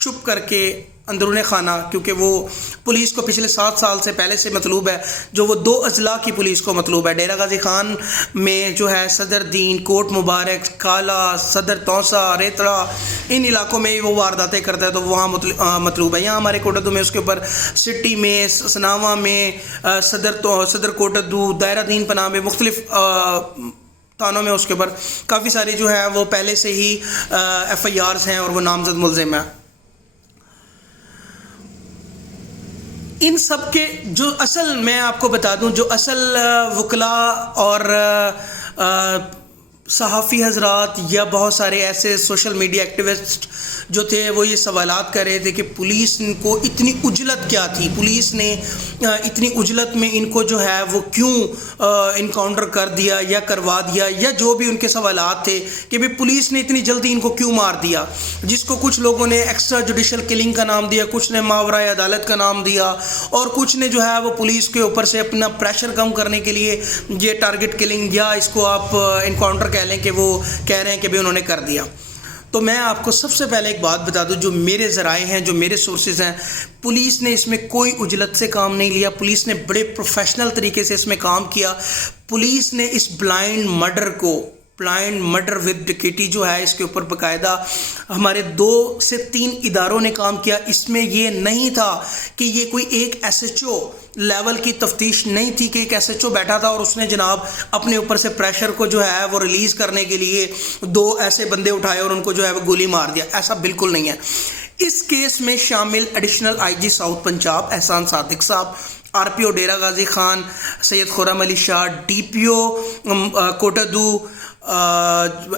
چپ کر کے اندرون خانہ، کیونکہ وہ پولیس کو پچھلے 7 سال سے پہلے سے مطلوب ہے، جو وہ 2 اضلاع کی پولیس کو مطلوب ہے، ڈیرہ غازی خان میں جو ہے صدر دین، کوٹ مبارک، کالا، صدر توسا، ریتڑا، ان علاقوں میں وہ وارداتیں کرتا ہے، تو وہاں مطلوب ہے۔ یہاں ہمارے کوٹدو میں اس کے اوپر سٹی میں، سناوا میں، صدر کوٹدو، دائرہ دین پناہ میں، مختلف تھانوں میں اس کے اوپر کافی ساری جو ہے وہ پہلے سے ہی ایف آئی آرز ہیں اور وہ نامزد ملزم ہیں۔ ان سب کے جو اصل، میں آپ کو بتا دوں، جو اصل وکلاء اور صحافی حضرات یا بہت سارے ایسے سوشل میڈیا ایکٹیوسٹ جو تھے، وہ یہ سوالات کر رہے تھے کہ پولیس کو اتنی عجلت کیا تھی، پولیس نے اتنی عجلت میں ان کو جو ہے وہ کیوں انکاؤنٹر کر دیا یا کروا دیا، یا جو بھی ان کے سوالات تھے کہ بھئی پولیس نے اتنی جلدی ان کو کیوں مار دیا، جس کو کچھ لوگوں نے ایکسٹرا جوڈیشل کلنگ کا نام دیا، کچھ نے ماورائے عدالت کا نام دیا، اور کچھ نے جو ہے وہ پولیس کے اوپر سے اپنا پریشر کم کرنے کے لیے یہ ٹارگٹ کلنگ، یا اس کو آپ انکاؤنٹر کہہ لیں کہ وہ کہہ رہے ہیں کہ بھی انہوں نے کر دیا۔ تو میں آپ کو سب سے پہلے ایک بات بتا دوں، جو میرے ذرائع ہیں، جو میرے سورسز ہیں، پولیس نے اس میں کوئی عجلت سے کام نہیں لیا، پولیس نے بڑے پروفیشنل طریقے سے اس میں کام کیا۔ پولیس نے اس بلائنڈ مرڈر ود ڈکیٹی جو ہے، اس کے اوپر باقاعدہ ہمارے 2 سے 3 اداروں نے کام کیا۔ اس میں یہ نہیں تھا کہ یہ کوئی ایک ایس ایچ او لیول کی تفتیش نہیں تھی کہ ایک ایس ایچ او بیٹھا تھا اور اس نے جناب اپنے اوپر سے پریشر کو جو ہے وہ ریلیز کرنے کے لیے 2 ایسے بندے اٹھائے اور ان کو جو ہے وہ گولی مار دیا۔ ایسا بالکل نہیں ہے۔ اس کیس میں شامل additional I G south Punjab Ahsan Sadiq sahab, R P O Dera Ghazi Khan Syed Khurram Ali Shah, D P O Kotaddu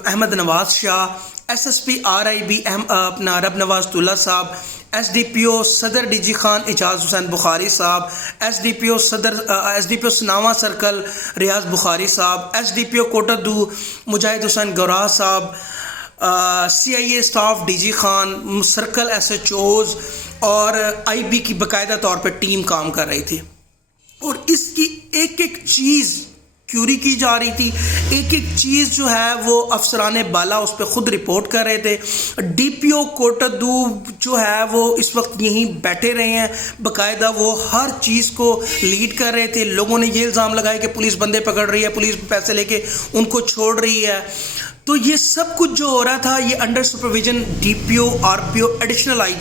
Ahmad Nawaz Shah, S S P R I B اپنا رب نواز طلہ صاحب، ایس ڈی پی او صدر ڈی جی خان اعجاز حسین بخاری صاحب، ایس ڈی پی او سناوا سرکل ریاض بخاری صاحب، S D P O کوٹدو Mujahid Hussain Goraya sahab, C I A staff D G Khan, circle S H Os اور I be کی باقاعدہ طور پہ ٹیم کام کر رہی تھی، اور اس کی ایک ایک چیز کیوری کی جا رہی تھی، ایک ایک چیز جو ہے وہ افسران بالا اس پہ خود رپورٹ کر رہے تھے۔ ڈی پی او کوٹدو جو ہے وہ اس وقت یہیں بیٹھے رہے ہیں، باقاعدہ وہ ہر چیز کو لیڈ کر رہے تھے۔ لوگوں نے یہ الزام لگایا کہ پولیس بندے پکڑ رہی ہے، پولیس پیسے لے کے ان کو چھوڑ رہی ہے۔ تو یہ سب کچھ جو ہو رہا تھا یہ under supervision D P O, R P O, additional I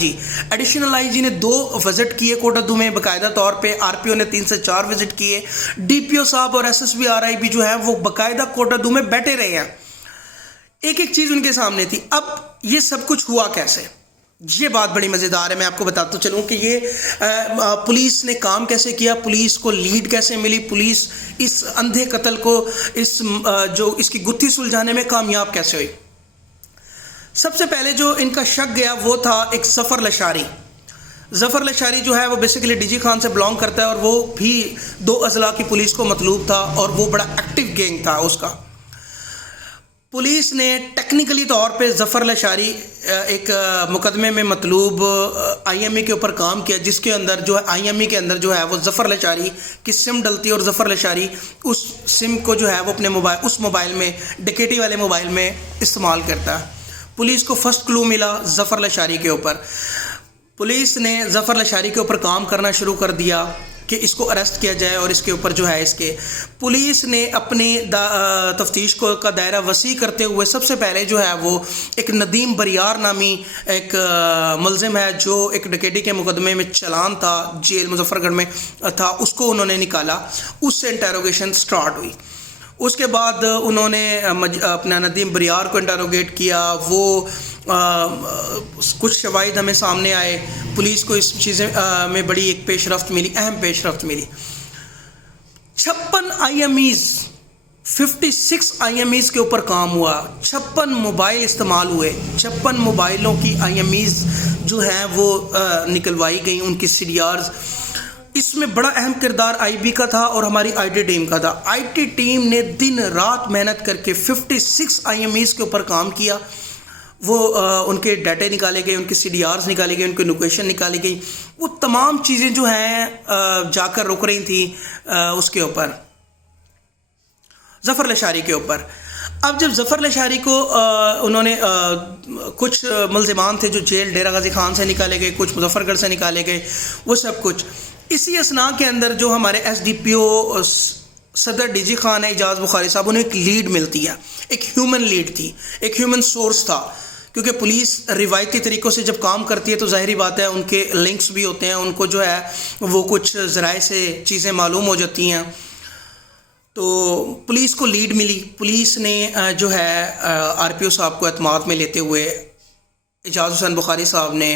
G نے 2 وزٹ کیے کوٹدو میں باقاعدہ طور پہ، آر پی او نے 3 سے 4 وزٹ کیے، ڈی پی او صاحب اور S S P R I B جو ہے وہ باقاعدہ کوٹدو میں بیٹھے رہے ہیں، ایک ایک چیز ان کے سامنے تھی۔ اب یہ سب کچھ ہوا کیسے، یہ بات بڑی مزیدار ہے، میں آپ کو بتاتا چلوں کہ یہ پولیس نے کام کیسے کیا، پولیس کو لیڈ کیسے ملی، پولیس اس اندھے قتل کو اس کی گتھی سلجھانے میں کامیاب کیسے ہوئی۔ سب سے پہلے جو ان کا شک گیا وہ تھا ایک ظفر لشاری۔ ظفر لشاری جو ہے وہ بیسیکلی ڈی جی خان سے بلانگ کرتا ہے، اور وہ بھی 2 اضلاع کی پولیس کو مطلوب تھا، اور وہ بڑا ایکٹیو گینگ تھا اس کا۔ پولیس نے ٹیکنیکلی طور پہ ظفر لشاری ایک مقدمے میں مطلوب آئی ایم ای کے اوپر کام کیا، جس کے اندر جو ہے آئی ایم ای کے اندر جو ہے وہ ظفر لشاری کی سم ڈلتی ہے، اور ظفر لشاری اس سم کو جو ہے وہ اپنے اس موبائل میں، ڈکیٹی والے موبائل میں استعمال کرتا ہے۔ پولیس کو فرسٹ کلو ملا ظفر لشاری کے اوپر، پولیس نے ظفر لشاری کے اوپر کام کرنا شروع کر دیا کہ اس کو اریسٹ کیا جائے، اور اس کے اوپر جو ہے اس کے پولیس نے اپنی تفتیش کا دائرہ وسیع کرتے ہوئے سب سے پہلے جو ہے وہ ایک ندیم بریار نامی ایک ملزم ہے جو ایک ڈکیٹی کے مقدمے میں چلان تھا، جیل مظفر گڑھ میں تھا، اس کو انہوں نے نکالا، اس سے انٹیروگیشن سٹارٹ ہوئی۔ اس کے بعد انہوں نے اپنا ندیم بریار کو انٹروگیٹ کیا، وہ کچھ شواہد ہمیں سامنے آئے، پولیس کو اس چیزیں میں بڑی ایک پیش رفت ملی، اہم پیش رفت ملی۔ 56 I M S 56 I M S کے اوپر کام ہوا، 56 موبائل استعمال ہوئے، 56 موبائلوں کی آئی ایم ایز جو ہیں وہ نکلوائی گئی، ان کی سی ڈی آرز۔ اس میں بڑا اہم کردار آئی بی کا تھا اور ہماری آئی ٹی ٹیم کا تھا۔ آئی ٹی ٹیم نے دن رات محنت کر کے 56 آئی ایم ایز کے اوپر کام کیا، وہ ان کے ڈیٹے نکالے گئے، ان کی سی ڈی آرز نکالے گئے، ان کی لوکیشن نکالی گئی، وہ تمام چیزیں جو ہیں جا کر رک رہی تھیں اس کے اوپر، ظفر لشاری کے اوپر۔ اب جب ظفر لشاری کو انہوں نے کچھ ملزمان تھے جو جیل ڈیرہ غازی خان سے نکالے گئے، کچھ مظفر گڑھ سے نکالے گئے، وہ سب کچھ اسی اسنا کے اندر جو ہمارے ایس ڈی پی او صدر ڈی جی خان ہے اعجاز بخاری صاحب، انہیں ایک لیڈ ملتی ہے، ایک ہیومن لیڈ تھی، ایک ہیومن سورس تھا، کیونکہ پولیس روایتی طریقوں سے جب کام کرتی ہے تو ظاہری بات ہے ان کے لنکس بھی ہوتے ہیں، ان کو جو ہے وہ کچھ ذرائع سے چیزیں معلوم ہو جاتی ہیں. تو پولیس کو لیڈ ملی، پولیس نے جو ہے آر پی او صاحب کو اعتماد میں لیتے ہوئے اعجاز حسین بخاری صاحب نے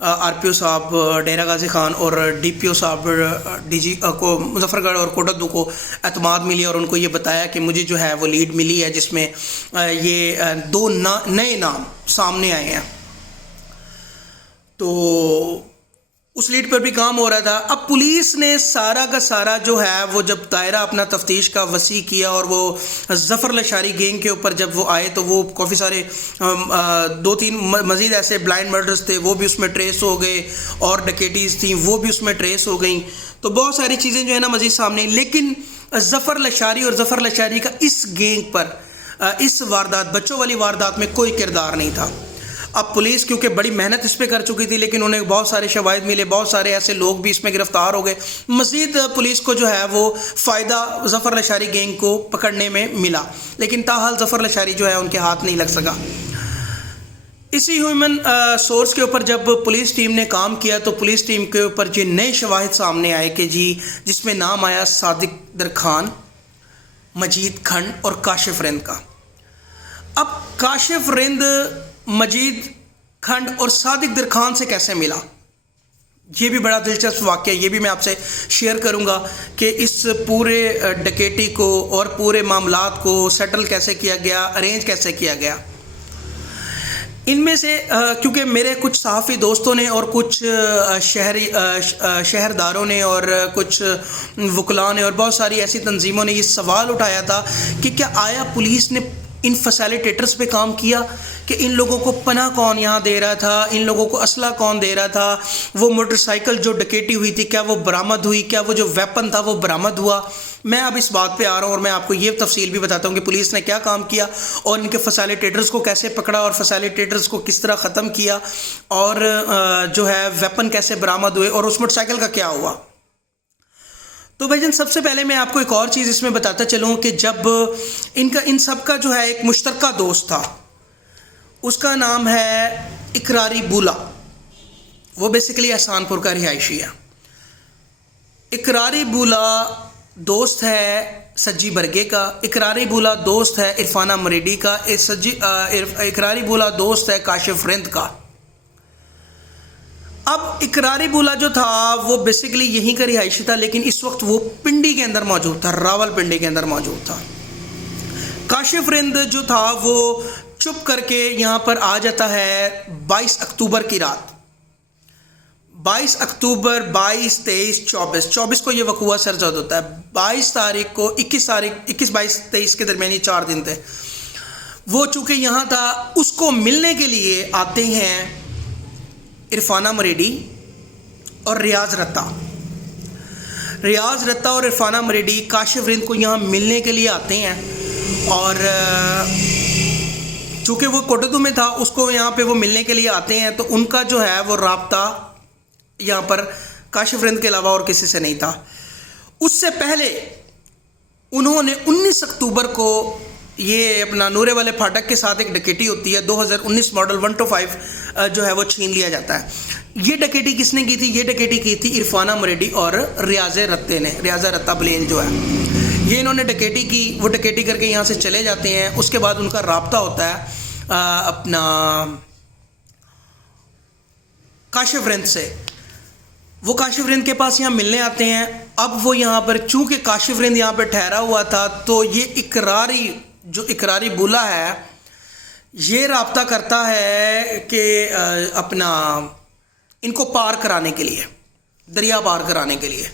آر پی او صاحب ڈیرہ غازی خان اور ڈی پی او صاحب ڈی جی کو مظفر گڑھ اور کوٹدو کو اعتماد ملی اور ان کو یہ بتایا کہ مجھے جو ہے وہ لیڈ ملی ہے جس میں یہ دو نئے نام سامنے آئے ہیں. تو اس لیڈ پر بھی کام ہو رہا تھا. اب پولیس نے سارا کا سارا جو ہے وہ جب دائرہ اپنا تفتیش کا وسیع کیا اور وہ ظفر لشاری گینگ کے اوپر جب وہ آئے تو وہ کافی سارے 2-3 مزید ایسے بلائنڈ مرڈرز تھے، وہ بھی اس میں ٹریس ہو گئے، اور ڈکیٹیز تھیں وہ بھی اس میں ٹریس ہو گئیں. تو بہت ساری چیزیں جو ہے نا مزید سامنے، لیکن ظفر لشاری اور ظفر لشاری کا اس گینگ پر اس واردات، بچوں والی واردات میں کوئی کردار نہیں تھا. اب پولیس کیونکہ بڑی محنت اس پہ کر چکی تھی، لیکن انہیں بہت سارے شواہد ملے، بہت سارے ایسے لوگ بھی اس میں گرفتار ہو گئے، مزید پولیس کو جو ہے وہ فائدہ ظفر لشاری گینگ کو پکڑنے میں ملا، لیکن تاحال ظفر لشاری جو ہے ان کے ہاتھ نہیں لگ سکا. اسی ہیومن سورس کے اوپر جب پولیس ٹیم نے کام کیا تو پولیس ٹیم کے اوپر جو نئے شواہد سامنے آئے کہ جی جس میں نام آیا صادق در خان، مجید کھنڈ اور کاشف رند کا. اب کاشف رند، مجید کھنڈ اور صادق در خان سے کیسے ملا، یہ بھی بڑا دلچسپ واقعہ، یہ بھی میں آپ سے شیئر کروں گا کہ اس پورے ڈکیٹی کو اور پورے معاملات کو سیٹل کیسے کیا گیا، ارینج کیسے کیا گیا. ان میں سے کیونکہ میرے کچھ صحافی دوستوں نے اور کچھ شہرداروں نے اور کچھ وکلاء نے اور بہت ساری ایسی تنظیموں نے یہ سوال اٹھایا تھا کہ کیا آیا پولیس نے ان فیسیلیٹیٹرز پہ کام کیا، کہ ان لوگوں کو پناہ کون یہاں دے رہا تھا، ان لوگوں کو اسلحہ کون دے رہا تھا، وہ موٹر سائیکل جو ڈکیٹی ہوئی تھی کیا وہ برآمد ہوئی، کیا وہ جو ویپن تھا وہ برآمد ہوا. میں اب اس بات پہ آ رہا ہوں اور میں آپ کو یہ تفصیل بھی بتاتا ہوں کہ پولیس نے کیا کام کیا اور ان کے فیسیلیٹیٹرز کو کیسے پکڑا اور فیسیلیٹیٹرز کو کس طرح ختم کیا، اور جو ہے ویپن کیسے برآمد ہوئے اور اس موٹر سائیکل کا کیا ہوا. تو بھائی جان سب سے پہلے میں آپ کو ایک اور چیز اس میں بتاتا چلوں کہ جب ان سب کا جو ہے ایک مشترکہ دوست تھا، اس کا نام ہے اقراری بولا، وہ بیسیکلی احسان پور کا رہائشی ہے. اقراری بولا دوست ہے سجی برگے کا، اقراری بولا دوست ہے عرفانہ مریڈی کا، اقراری بولا دوست ہے کاشف رند کا. اب اقراری بولا جو تھا وہ بیسیکلی یہیں کا رہائشی تھا، لیکن اس وقت وہ پنڈی کے اندر موجود تھا، راول پنڈی کے اندر موجود تھا. کاشف رند جو تھا وہ چھپ کر کے یہاں پر آ جاتا ہے 22 اکتوبر کی رات. 22 اکتوبر 22 23 24 کو یہ وقوعہ سرزد ہوتا ہے. 22 تاریخ کو 21 22 23 کے درمیانی 4 دن تھے. وہ چونکہ یہاں تھا، اس کو ملنے کے لیے آتے ہیں عرفانہ مریڈی اور ریاض رتا اور عرفانہ مریڈی کاشف رند کو یہاں ملنے کے لیے آتے ہیں. اور چونکہ وہ کوٹدو میں تھا، اس کو یہاں پہ وہ ملنے کے لیے آتے ہیں، تو ان کا جو ہے وہ رابطہ یہاں پر کاشف رند کے علاوہ اور کسی سے نہیں تھا. اس سے پہلے انہوں نے 19 اکتوبر کو یہ اپنا نورے والے پھاٹک کے ساتھ ایک ڈکیٹی ہوتی ہے، 2019 ماڈل 125 جو ہے وہ چھین لیا جاتا ہے. یہ ڈکیٹی کس نے کی تھی؟ یہ ڈکیٹی کی تھی عرفانہ مریڈی اور ریاض رتے نے. ریاض رتا بلین جو ہے یہ انہوں نے ڈکیٹی کی، وہ ڈکیٹی کر کے یہاں سے چلے جاتے ہیں. اس کے بعد ان کا رابطہ ہوتا ہے اپنا کاشف رند سے. وہ کاشف رند کے پاس یہاں ملنے آتے ہیں. اب وہ یہاں پر چونکہ کاشف رند یہاں پہ ٹھہرا ہوا تھا، تو یہ اقراری بولا ہے یہ رابطہ کرتا ہے کہ اپنا ان کو پار کرانے کے لیے، دریا پار کرانے کے لیے.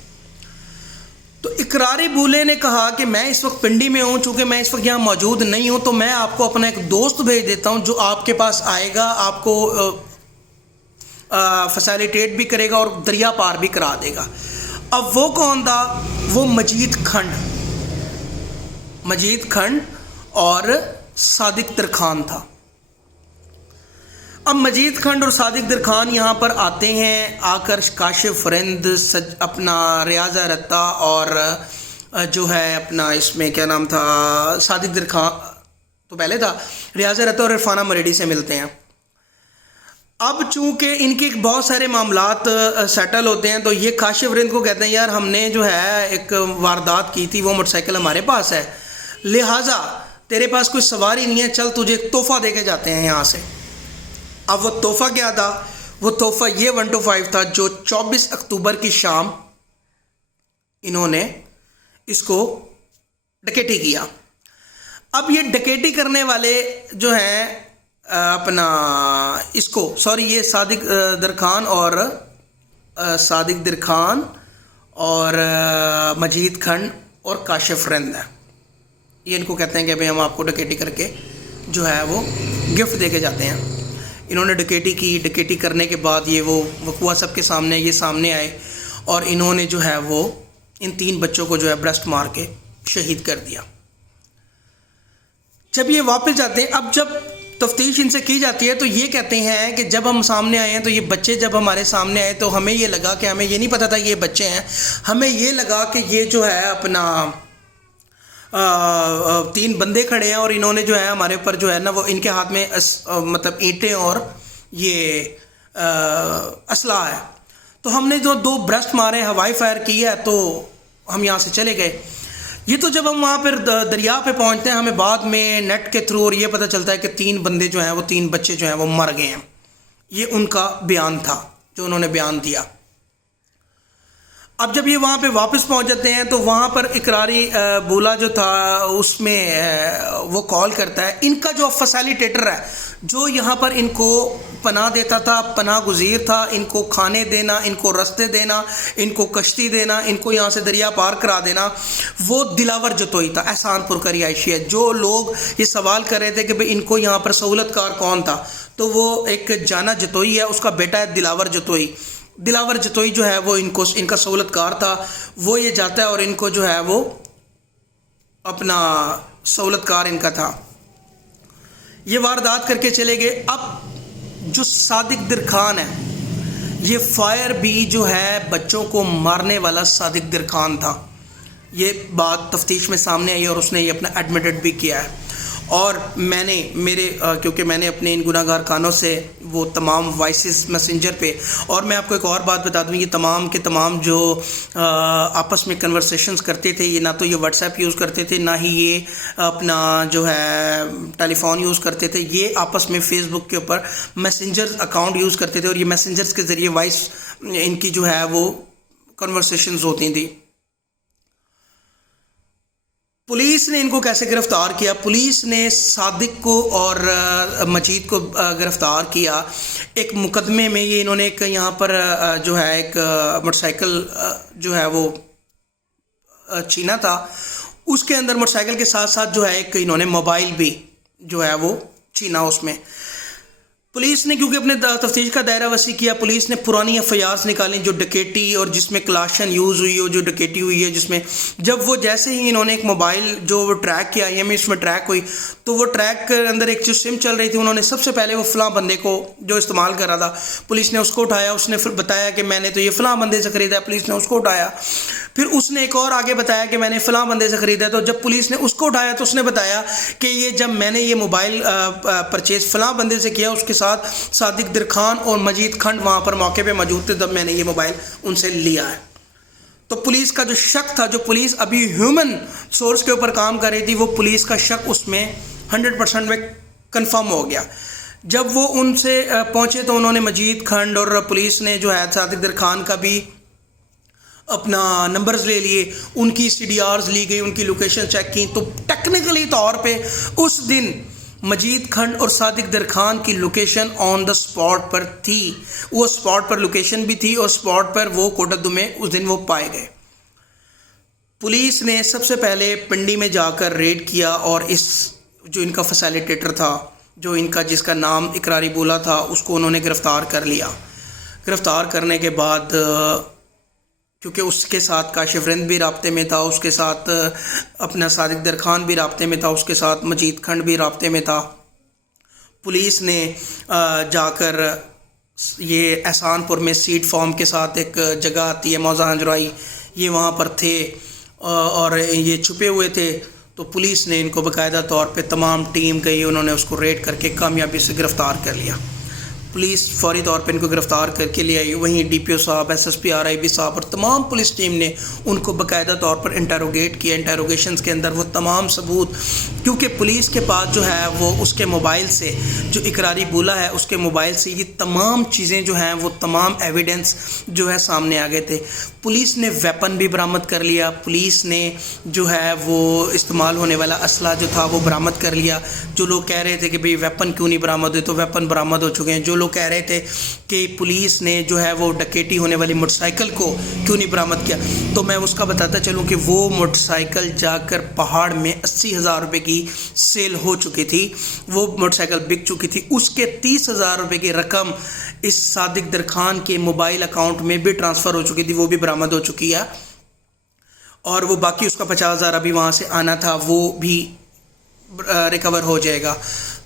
تو اقراری بولے نے کہا کہ میں اس وقت پنڈی میں ہوں، چونکہ میں اس وقت یہاں موجود نہیں ہوں، تو میں آپ کو اپنا ایک دوست بھیج دیتا ہوں جو آپ کے پاس آئے گا، آپ کو فیسیلیٹیٹ بھی کرے گا اور دریا پار بھی کرا دے گا. اب وہ کون تھا؟ وہ مجید کھنڈ اور صادق در خان تھا. اب مجید کھنڈ اور صادق در خان یہاں پر آتے ہیں، آ کر کاشف رند اپنا ریاض رتا اور جو ہے اپنا اس میں کیا نام تھا صادق در خان تو پہلے تھا، ریاض رتا اور عرفانہ مریڈی سے ملتے ہیں. اب چونکہ ان کے بہت سارے معاملات سیٹل ہوتے ہیں تو یہ کاشف رند کو کہتے ہیں یار ہم نے جو ہے ایک واردات کی تھی، وہ موٹر سائیکل ہمارے پاس ہے، لہٰذا تیرے پاس کوئی سواری نہیں ہے، چل تجھے ایک تحفہ دے کے جاتے ہیں یہاں سے. اب وہ تحفہ کیا تھا؟ وہ تحفہ یہ 125 تھا جو 24 اکتوبر کی شام انہوں نے اس کو ڈکیٹی کیا. اب یہ ڈکیٹی کرنے والے جو ہیں اپنا اس کو یہ صادق در خان اور مجید کھنڈ اور کاشف رند ہے. یہ ان کو کہتے ہیں کہ بھئی ہم آپ کو ڈکیٹی کر کے جو ہے وہ گفٹ دے کے جاتے ہیں. انہوں نے ڈکیٹی کی، ڈکیٹی کرنے کے بعد یہ وہ وقوع سب کے سامنے یہ سامنے آئے اور انہوں نے جو ہے وہ ان 3 بچوں کو جو ہے برسٹ مار کے شہید کر دیا. جب یہ واپس جاتے ہیں، اب جب تفتیش ان سے کی جاتی ہے تو یہ کہتے ہیں کہ جب ہم سامنے آئے ہیں تو یہ بچے جب ہمارے سامنے آئے تو ہمیں یہ لگا کہ ہمیں یہ نہیں پتا تھا یہ بچے ہیں، ہمیں یہ لگا کہ یہ جو ہے اپنا 3 بندے کھڑے ہیں اور انہوں نے جو ہے ہمارے اوپر جو ہے نا وہ ان کے ہاتھ میں مطلب اینٹیں اور یہ اسلحہ ہے. تو ہم نے جو 2 برسٹ مارے، ہوائی فائر کیا تو ہم یہاں سے چلے گئے. یہ تو جب ہم وہاں پر دریا پہ پہنچتے ہیں ہمیں بعد میں نیٹ کے تھرو اور یہ پتہ چلتا ہے کہ 3 بندے جو ہیں وہ 3 بچے جو ہیں وہ مر گئے ہیں. یہ ان کا بیان تھا جو انہوں نے بیان دیا. اب جب یہ وہاں پہ واپس پہنچ جاتے ہیں تو وہاں پر اقراری بولا جو تھا اس میں وہ کال کرتا ہے. ان کا جو فیسیلیٹیٹر ہے جو یہاں پر ان کو پناہ دیتا تھا، پناہ گزیر تھا، ان کو کھانے دینا، ان کو رستے دینا، ان کو کشتی دینا، ان کو یہاں سے دریا پار کرا دینا، وہ دلاور جتوئی تھا، احسان پور کا رہائشی ہے. جو لوگ یہ سوال کر رہے تھے کہ بھئی ان کو یہاں پر سہولت کار کون تھا، تو وہ ایک جانا جتوئی ہے، اس کا بیٹا ہے دلاور جتوئی. دلاور جتوئی جو ہے وہ ان کا سہولت کار تھا. وہ یہ جاتا ہے اور ان کو جو ہے وہ اپنا سہولت کار ان کا تھا. یہ واردات کر کے چلے گئے. اب جو صادق در خان ہے یہ فائر بھی جو ہے بچوں کو مارنے والا صادق در خان تھا. یہ بات تفتیش میں سامنے آئی اور اس نے یہ اپنا ایڈمیٹڈ بھی کیا ہے. اور میں نے کیونکہ میں نے اپنے ان گناہ گار کانوں سے وہ تمام وائسز میسنجر پہ، اور میں آپ کو ایک اور بات بتا دوں، یہ تمام کے تمام جو آپس میں کنورسیشنز کرتے تھے، یہ نہ تو یہ واٹس ایپ یوز کرتے تھے، نہ ہی یہ اپنا جو ہے ٹیلی فون یوز کرتے تھے. یہ آپس میں فیس بک کے اوپر میسنجر اکاؤنٹ یوز کرتے تھے اور یہ میسنجرز کے ذریعے وائس ان کی جو ہے وہ کنورسیشنز ہوتی تھیں. پولیس نے ان کو کیسے گرفتار کیا؟ پولیس نے صادق کو اور مجید کو گرفتار کیا ایک مقدمے میں. یہ انہوں نے ایک یہاں پر جو ہے ایک موٹر سائیکل جو ہے وہ چھینا تھا، اس کے اندر موٹر سائیکل کے ساتھ ساتھ جو ہے ایک انہوں نے موبائل بھی جو ہے وہ چھینا. اس میں پولیس نے کیونکہ اپنے تفتیش کا دائرہ وسیع کیا، پولیس نے پرانی ایف آئی آرز نکالیں جو ڈکیٹی اور جس میں کلاشن یوز ہوئی ہو، جو ڈکیٹی ہوئی ہے، جس میں جب وہ جیسے ہی انہوں نے ایک موبائل جو وہ ٹریک کیا ایم اس میں ٹریک ہوئی تو وہ ٹریک کے اندر ایک جو سم چل رہی تھی، انہوں نے سب سے پہلے وہ فلاں بندے کو جو استعمال کر رہا تھا پولیس نے اس کو اٹھایا. اس نے پھر بتایا کہ میں نے تو یہ فلاں بندے سے خریدا ہے، پولیس نے اس کو اٹھایا. پھر اس نے ایک اور آگے بتایا کہ میں نے فلاں بندے سے خریدا ہے. تو جب پولیس نے اس کو اٹھایا تو اس نے بتایا کہ یہ جب میں نے یہ موبائل پرچیز فلاں بندے سے کیا، اس کے ساتھ صادق در خان اور مجید کھنڈ وہاں پر موقع پہ موجود تھے جب میں نے یہ موبائل ان سے لیا ہے. تو پولیس کا جو شک تھا، جو پولیس ابھی ہیومن سورس کے اوپر کام کر رہی تھی، وہ پولیس کا شک اس میں 100% میں کنفرم ہو گیا. جب وہ ان سے پہنچے تو انہوں نے مجید کھنڈ اور پولیس نے جو ہے صادق در خان کا بھی اپنا نمبرز لے لیے، ان کی سی ڈی آرز لی گئی، ان کی لوکیشن چیک کی. تو ٹیکنیکلی طور پہ اس دن مجید کھنڈ اور صادق در خان کی لوکیشن آن دا اسپاٹ پر تھی. وہ اسپاٹ پر لوکیشن بھی تھی اور اسپاٹ پر وہ کوٹدو میں اس دن وہ پائے گئے. پولیس نے سب سے پہلے پنڈی میں جا کر ریڈ کیا اور اس جو ان کا فیسیلیٹیٹر تھا، جو ان کا جس کا نام اقراری بولا تھا، اس کو انہوں نے گرفتار کر لیا. گرفتار کرنے کے بعد کیونکہ اس کے ساتھ کاشف رند بھی رابطے میں تھا، اس کے ساتھ اپنا صادق در خان بھی رابطے میں تھا، اس کے ساتھ مجید کھنڈ بھی رابطے میں تھا۔ پولیس نے جا کر یہ احسان پور میں سیٹ فارم کے ساتھ ایک جگہ آتی ہے موضع ہنجرائی، یہ وہاں پر تھے اور یہ چھپے ہوئے تھے، تو پولیس نے ان کو باقاعدہ طور پہ تمام ٹیم گئی، انہوں نے اس کو ریڈ کر کے کامیابی سے گرفتار کر لیا۔ پولیس فوری طور پہ ان کو گرفتار کر کے لے آئی، وہیں ڈی پی او صاحب، S S P R I B صاحب اور تمام پولیس ٹیم نے ان کو باقاعدہ طور پر انٹروگیٹ کیا۔ انٹروگیشنز کے اندر وہ تمام ثبوت، کیونکہ پولیس کے پاس جو ہے وہ اس کے موبائل سے جو اقراری بولا ہے اس کے موبائل سے یہ تمام چیزیں جو ہیں وہ تمام ایویڈنس جو ہے سامنے آ گئے تھے۔ پولیس نے ویپن بھی برآمد کر لیا، پولیس نے جو ہے وہ استعمال ہونے والا اسلحہ جو تھا وہ برآمد کر لیا۔ جو لوگ کہہ رہے تھے کہ بھئی ویپن کیوں نہیں برآمد ہوئے، تو ویپن برآمد ہو چکے ہیں۔ جو لوگ کہہ رہے تھے کہ پولیس نے جو ہے وہ ڈکیٹی ہونے والی موٹر سائیکل کو کیوں نہیں برآمد کیا، تو میں اس کا بتاتا چلوں کہ وہ موٹر سائیکل جا کر پہاڑ میں 80,000 روپے کی سیل ہو چکی تھی، وہ موٹر سائیکل بک چکی تھی۔ اس کے 30,000 روپے کی رقم اس صادق در خان کے موبائل اکاؤنٹ میں بھی ٹرانسفر ہو چکی تھی، وہ بھی برآمد ہو چکی ہے، اور وہ باقی اس کا 50,000 ابھی وہاں سے آنا تھا، وہ بھی ریکور ہو جائے گا۔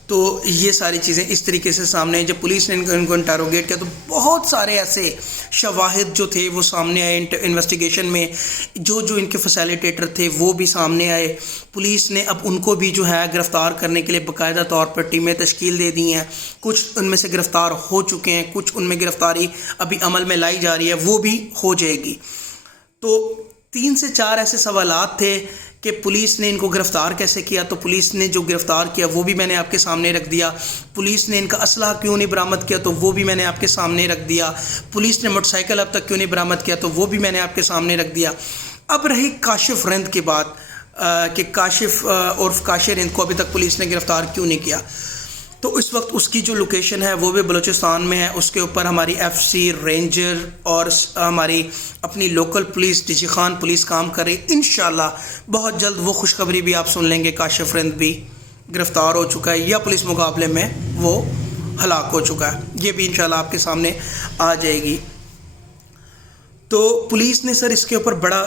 تو یہ ساری چیزیں اس طریقے سے سامنے، جب پولیس نے ان کو انٹروگیٹ کیا تو بہت سارے ایسے شواہد جو تھے وہ سامنے آئے انویسٹیگیشن میں، جو ان کے فیسیلیٹیٹر تھے وہ بھی سامنے آئے۔ پولیس نے اب ان کو بھی جو ہے گرفتار کرنے کے لیے باقاعدہ طور پر ٹیمیں تشکیل دے دی ہیں، کچھ ان میں سے گرفتار ہو چکے ہیں، کچھ ان میں گرفتاری ابھی عمل میں لائی جا رہی ہے، وہ بھی ہو جائے گی۔ تو 3 سے 4 ایسے سوالات تھے کہ پولیس نے ان کو گرفتار کیسے کیا، تو پولیس نے جو گرفتار کیا وہ بھی میں نے آپ کے سامنے رکھ دیا۔ پولیس نے ان کا اسلحہ کیوں نہیں برآمد کیا، تو وہ بھی میں نے آپ کے سامنے رکھ دیا۔ پولیس نے موٹر سائیکل اب تک کیوں نہیں برآمد کیا، تو وہ بھی میں نے آپ کے سامنے رکھ دیا۔ اب رہی کاشف رند کی بات کہ کاشف عرف کاشر رند کو ابھی تک پولیس نے گرفتار کیوں نہیں کیا، تو اس وقت اس کی جو لوکیشن ہے وہ بھی بلوچستان میں ہے۔ اس کے اوپر ہماری ایف سی رینجر اور ہماری اپنی local police D G Khan police کام کرے۔ انشاءاللہ بہت جلد وہ خوشخبری بھی آپ سن لیں گے، کاشف رند بھی گرفتار ہو چکا ہے یا پولیس مقابلے میں وہ ہلاک ہو چکا ہے، یہ بھی انشاءاللہ آپ کے سامنے آ جائے گی۔ تو پولیس نے سر اس کے اوپر بڑا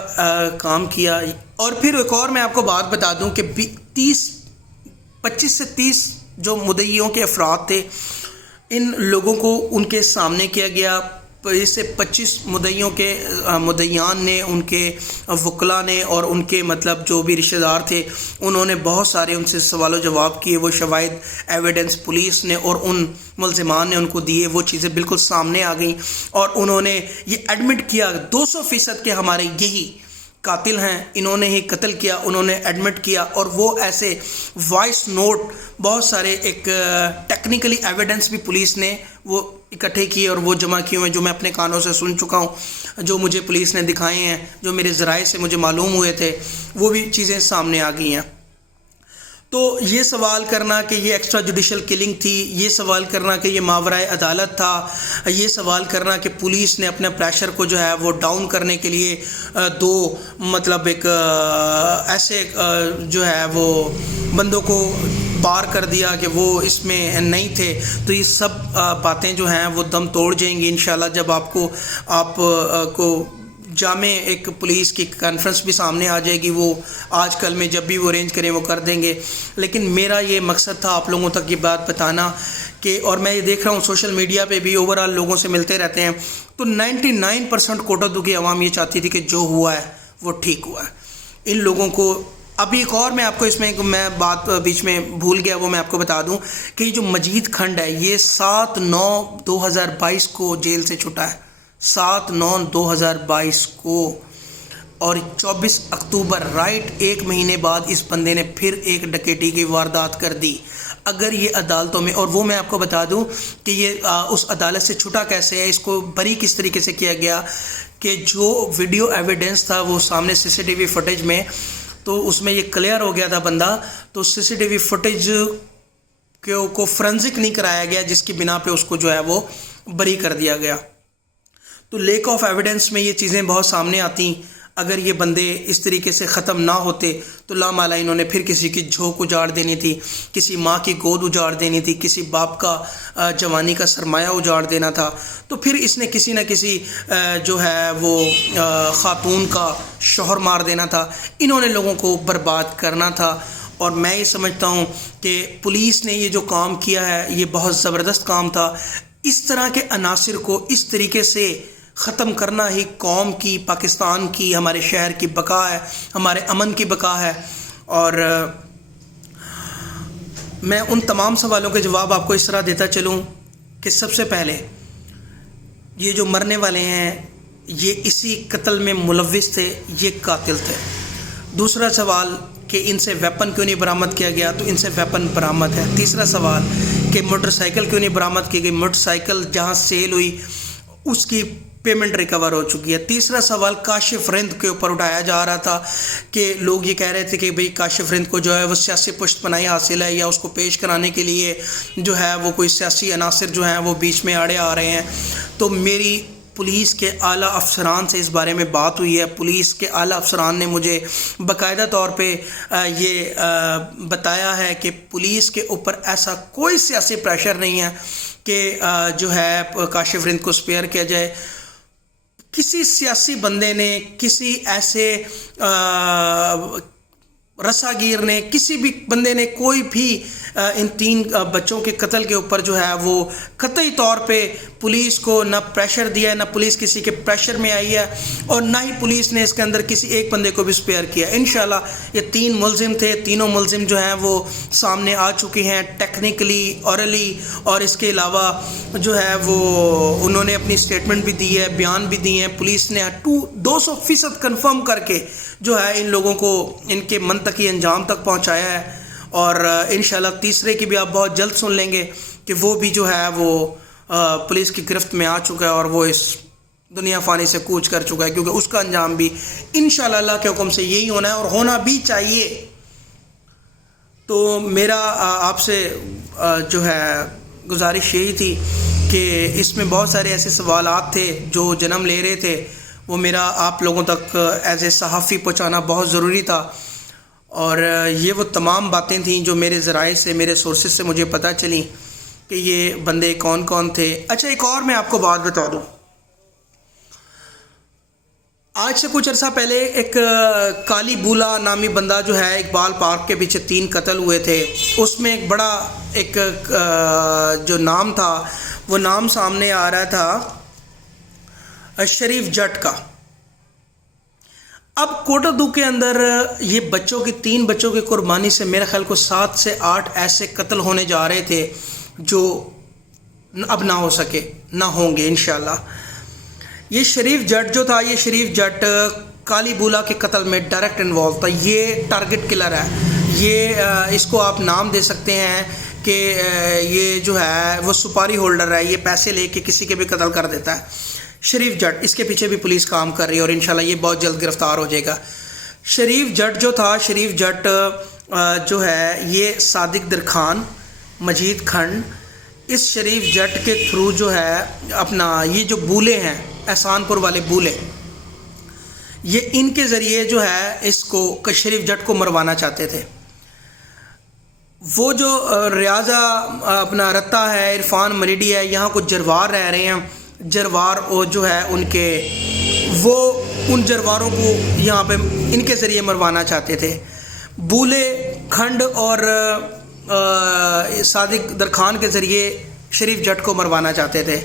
کام کیا۔ اور پھر ایک اور میں آپ کو بات بتا دوں کہ 25 سے 30 جو مدعیوں کے افراد تھے، ان لوگوں کو ان کے سامنے کیا گیا۔ اس سے 25 مدعیوں کے مدعیان نے، ان کے وکلاء نے اور ان کے مطلب جو بھی رشتہ دار تھے، انہوں نے بہت سارے ان سے سوال و جواب کیے۔ وہ شواہد ایویڈنس پولیس نے اور ان ملزمان نے ان کو دیے، وہ چیزیں بالکل سامنے آ گئیں، اور انہوں نے یہ ایڈمٹ کیا 200% کہ ہمارے یہی قاتل ہیں، انہوں نے ہی قتل کیا، انہوں نے ایڈمٹ کیا۔ اور وہ ایسے وائس نوٹ بہت سارے، ایک ٹیکنیکلی ایویڈنس بھی پولیس نے وہ اکٹھے کیے اور وہ جمع کیے ہوئے، جو میں اپنے کانوں سے سن چکا ہوں، جو مجھے پولیس نے دکھائے ہیں، جو میرے ذرائع سے مجھے معلوم ہوئے تھے، وہ بھی چیزیں سامنے آ گئی ہیں۔ تو یہ سوال کرنا کہ یہ ایکسٹرا جوڈیشل کلنگ تھی، یہ سوال کرنا کہ یہ ماورائے عدالت تھا، یہ سوال کرنا کہ پولیس نے اپنے پریشر کو جو ہے وہ ڈاؤن کرنے کے لیے دو مطلب ایک ایسے جو ہے وہ بندوں کو بار کر دیا کہ وہ اس میں نہیں تھے، تو یہ سب باتیں جو ہیں وہ دم توڑ جائیں گی انشاءاللہ جب آپ کو جامع ایک پولیس کی کانفرنس بھی سامنے آ جائے گی۔ وہ آج کل میں جب بھی وہ ارینج کریں وہ کر دیں گے، لیکن میرا یہ مقصد تھا آپ لوگوں تک یہ بات بتانا کہ، اور میں یہ دیکھ رہا ہوں سوشل میڈیا پہ بھی اوورآل لوگوں سے ملتے رہتے ہیں، تو 99% کوٹادو کی عوام یہ چاہتی تھی کہ جو ہوا ہے وہ ٹھیک ہوا ہے۔ ان لوگوں کو ابھی ایک اور میں آپ کو اس میں بات بیچ میں بھول گیا، وہ میں آپ کو بتا دوں کہ یہ جو مجید کھنڈ ہے یہ 7/9/2022 کو جیل سے چھٹا ہے، 7/9/2022 کو، اور 24 اکتوبر رائٹ 1 مہینے بعد اس بندے نے پھر ایک ڈکیٹی کی واردات کر دی۔ اگر یہ عدالتوں میں، اور وہ میں آپ کو بتا دوں کہ یہ اس عدالت سے چھٹا کیسے ہے، اس کو بری کس طریقے سے کیا گیا کہ جو ویڈیو ایویڈنس تھا وہ سامنے CCTV فوٹیج میں، تو اس میں یہ کلیئر ہو گیا تھا بندہ، تو CCTV فوٹیج کو فرنزک نہیں کرایا گیا، جس کی بنا پہ اس کو جو ہے وہ بری کر دیا گیا۔ تو لیک آف ایویڈنس میں یہ چیزیں بہت سامنے آتی اگر یہ بندے اس طریقے سے ختم نہ ہوتے تو لامالا انہوں نے پھر کسی کی جھونک اجاڑ دینی تھی، کسی ماں کی گود اجاڑ دینی تھی، کسی باپ کا جوانی کا سرمایہ اجاڑ دینا تھا، تو پھر اس نے کسی نہ کسی جو ہے وہ خاتون کا شوہر مار دینا تھا، انہوں نے لوگوں کو برباد کرنا تھا۔ اور میں یہ سمجھتا ہوں کہ پولیس نے یہ جو کام کیا ہے یہ بہت زبردست کام تھا۔ اس طرح کے عناصر کو اس طریقے سے ختم کرنا ہی قوم کی، پاکستان کی، ہمارے شہر کی بقا ہے، ہمارے امن کی بقا ہے۔ اور میں ان تمام سوالوں کے جواب آپ کو اس طرح دیتا چلوں کہ سب سے پہلے یہ جو مرنے والے ہیں یہ اسی قتل میں ملوث تھے، یہ قاتل تھے۔ دوسرا سوال کہ ان سے ویپن کیوں نہیں برآمد کیا گیا، تو ان سے ویپن برآمد ہے۔ تیسرا سوال کہ موٹر سائیکل کیوں نہیں برآمد کی گئی، موٹر سائیکل جہاں سیل ہوئی اس کی پیمنٹ ریکور ہو چکی ہے۔ تیسرا سوال کاشف رند کے اوپر اٹھایا جا رہا تھا کہ لوگ یہ کہہ رہے تھے کہ بھئی کاشف رند کو جو ہے وہ سیاسی پشت پناہی حاصل ہے، یا اس کو پیش کرانے کے لیے جو ہے وہ کوئی سیاسی عناصر جو ہیں وہ بیچ میں آڑے آ رہے ہیں۔ تو میری پولیس کے اعلیٰ افسران سے اس بارے میں بات ہوئی ہے۔ پولیس کے اعلیٰ افسران نے مجھے باقاعدہ طور پہ یہ بتایا ہے کہ پولیس کے اوپر ایسا کوئی سیاسی پریشر نہیں ہے کہ جو ہے کاشف رند کو سپیئر کیا جائے۔ کسی سیاسی بندے نے، کسی ایسے رساگیر نے، کسی بھی بندے نے، کوئی بھی ان 3 بچوں کے قتل کے اوپر جو ہے وہ قطعی طور پہ پولیس کو نہ پریشر دیا ہے، نہ پولیس کسی کے پریشر میں آئی ہے، اور نہ ہی پولیس نے اس کے اندر کسی ایک بندے کو بھی سپیئر کیا۔ انشاءاللہ یہ 3 ملزم تھے، تینوں ملزم جو ہیں وہ سامنے آ چکے ہیں ٹیکنیکلی، اورلی، اور اس کے علاوہ جو ہے وہ انہوں نے اپنی سٹیٹمنٹ بھی دی ہے، بیان بھی دیے ہیں۔ پولیس نے 200% کنفرم کر کے جو ہے ان لوگوں کو ان کے منطقی انجام تک پہنچایا ہے، اور انشاءاللہ تیسرے کی بھی آپ بہت جلد سن لیں گے کہ وہ بھی جو ہے وہ پولیس کی گرفت میں آ چکا ہے اور وہ اس دنیا فانی سے کوچ کر چکا ہے، کیونکہ اس کا انجام بھی انشاءاللہ اللہ کے حکم سے یہی ہونا ہے اور ہونا بھی چاہیے۔ تو میرا آپ سے جو ہے گزارش یہی تھی کہ اس میں بہت سارے ایسے سوالات تھے جو جنم لے رہے تھے، وہ میرا آپ لوگوں تک ایز اے صحافی پہنچانا بہت ضروری تھا، اور یہ وہ تمام باتیں تھیں جو میرے ذرائع سے، میرے سورسز سے مجھے پتہ چلیں کہ یہ بندے کون کون تھے۔ اچھا ایک اور میں آپ کو بات بتا دوں، آج سے کچھ عرصہ پہلے ایک کالی بولا نامی بندہ جو ہے اقبال پارک کے پیچھے 3 قتل ہوئے تھے، اس میں ایک بڑا ایک جو نام تھا وہ نام سامنے آ رہا تھا شریف جٹ کا۔ اب کوٹادو کے اندر یہ بچوں کی 3 بچوں کی قربانی سے میرے خیال کو 7 سے 8 ایسے قتل ہونے جا رہے تھے جو اب نہ ہو سکے، نہ ہوں گے انشاءاللہ۔ یہ شریف جٹ جو تھا، یہ شریف جٹ کالی بولا کے قتل میں ڈائریکٹ انوالو تھا۔ یہ ٹارگٹ کلر ہے، یہ اس کو آپ نام دے سکتے ہیں کہ یہ جو ہے وہ سپاری ہولڈر ہے، یہ پیسے لے کے کسی کے بھی قتل کر دیتا ہے۔ شریف جٹ، اس کے پیچھے بھی پولیس کام کر رہی ہے اور انشاءاللہ یہ بہت جلد گرفتار ہو جائے گا۔ شریف جٹ جو تھا، شریف جٹ جو ہے یہ صادق درخان، مجید کھنڈ، اس شریف جٹ کے تھرو جو ہے اپنا یہ جو بولے ہیں احسان پور والے بولے، یہ ان کے ذریعے جو ہے اس کو شریف جٹ کو مروانا چاہتے تھے۔ وہ جو ریاضہ اپنا رتا ہے، عرفان مریڈی ہے، یہاں کچھ جروار رہ رہے ہیں، جروار وہ جو ہے ان کے، وہ ان جرواروں کو یہاں پہ ان کے ذریعے مروانا چاہتے تھے۔ بولے، کھنڈ اور صادق درخان کے ذریعے شریف جٹ کو مروانا چاہتے تھے۔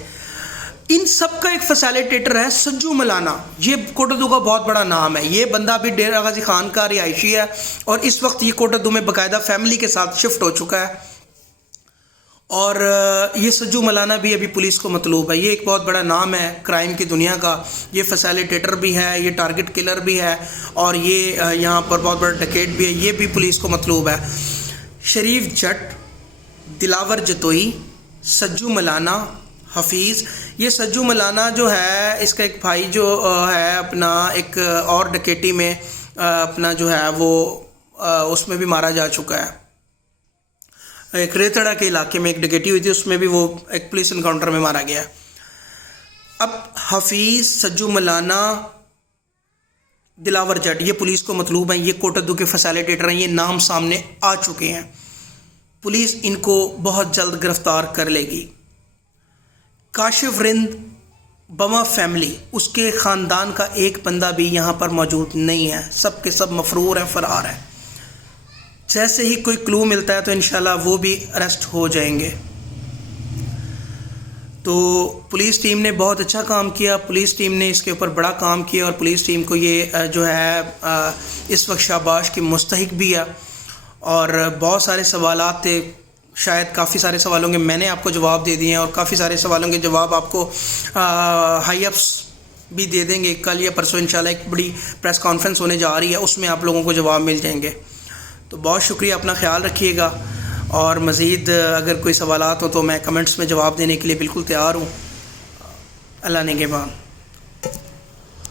ان سب کا ایک فیسیلیٹیٹر ہے سجو ملانا، یہ کوٹادو کا بہت بڑا نام ہے۔ یہ بندہ بھی ڈیرہ غازی خان کا رہائشی ہے اور اس وقت یہ کوٹادو میں باقاعدہ فیملی کے ساتھ شفٹ ہو چکا ہے، اور یہ سجو ملانا بھی ابھی پولیس کو مطلوب ہے۔ یہ ایک بہت بڑا نام ہے کرائم کی دنیا کا، یہ فیسیلیٹیٹر بھی ہے، یہ ٹارگٹ کلر بھی ہے، اور یہ یہاں پر بہت بڑا ڈکیٹ بھی ہے، یہ بھی پولیس کو مطلوب ہے۔ شریف جٹ، دلاور جتوئی، سجو ملانا، حفیظ۔ یہ سجو ملانا جو ہے اس کا ایک بھائی جو ہے اپنا ایک اور ڈکیٹی میں اپنا جو ہے وہ اس میں بھی مارا جا چکا ہے۔ ایک ریتڑا کے علاقے میں ایک ڈکیٹی ہوئی تھی، اس میں بھی وہ ایک پولیس انکاؤنٹر میں مارا گیا۔ اب حفیظ، سجو ملانا دلاور جٹ یہ پولیس کو مطلوب ہیں، یہ کوٹدو کے فیسیلیٹیٹر ہیں، یہ نام سامنے آ چکے ہیں، پولیس ان کو بہت جلد گرفتار کر لے گی۔ کاشف رند بما فیملی، اس کے خاندان کا ایک بندہ بھی یہاں پر موجود نہیں ہے، سب کے سب مفرور ہیں، فرار ہیں۔ جیسے ہی کوئی کلو ملتا ہے تو انشاءاللہ وہ بھی اریسٹ ہو جائیں گے۔ تو پولیس ٹیم نے بہت اچھا کام کیا، پولیس ٹیم نے اس کے اوپر بڑا کام کیا، اور پولیس ٹیم کو یہ جو ہے اس وقت شاباش کی مستحق بھی ہے۔ اور بہت سارے سوالات تھے، شاید کافی سارے سوالوں کے میں نے آپ کو جواب دے دیے ہیں، اور کافی سارے سوالوں کے جواب آپ کو ہائی اپس بھی دے دیں گے۔ کل یا پرسوں انشاءاللہ ایک بڑی پریس کانفرنس ہونے جا رہی ہے، اس میں آپ لوگوں کو جواب مل جائیں گے۔ تو بہت شکریہ، اپنا خیال رکھیے گا، اور مزید اگر کوئی سوالات ہوں تو میں کمنٹس میں جواب دینے کے لیے بالکل تیار ہوں۔ اللہ نگہبان۔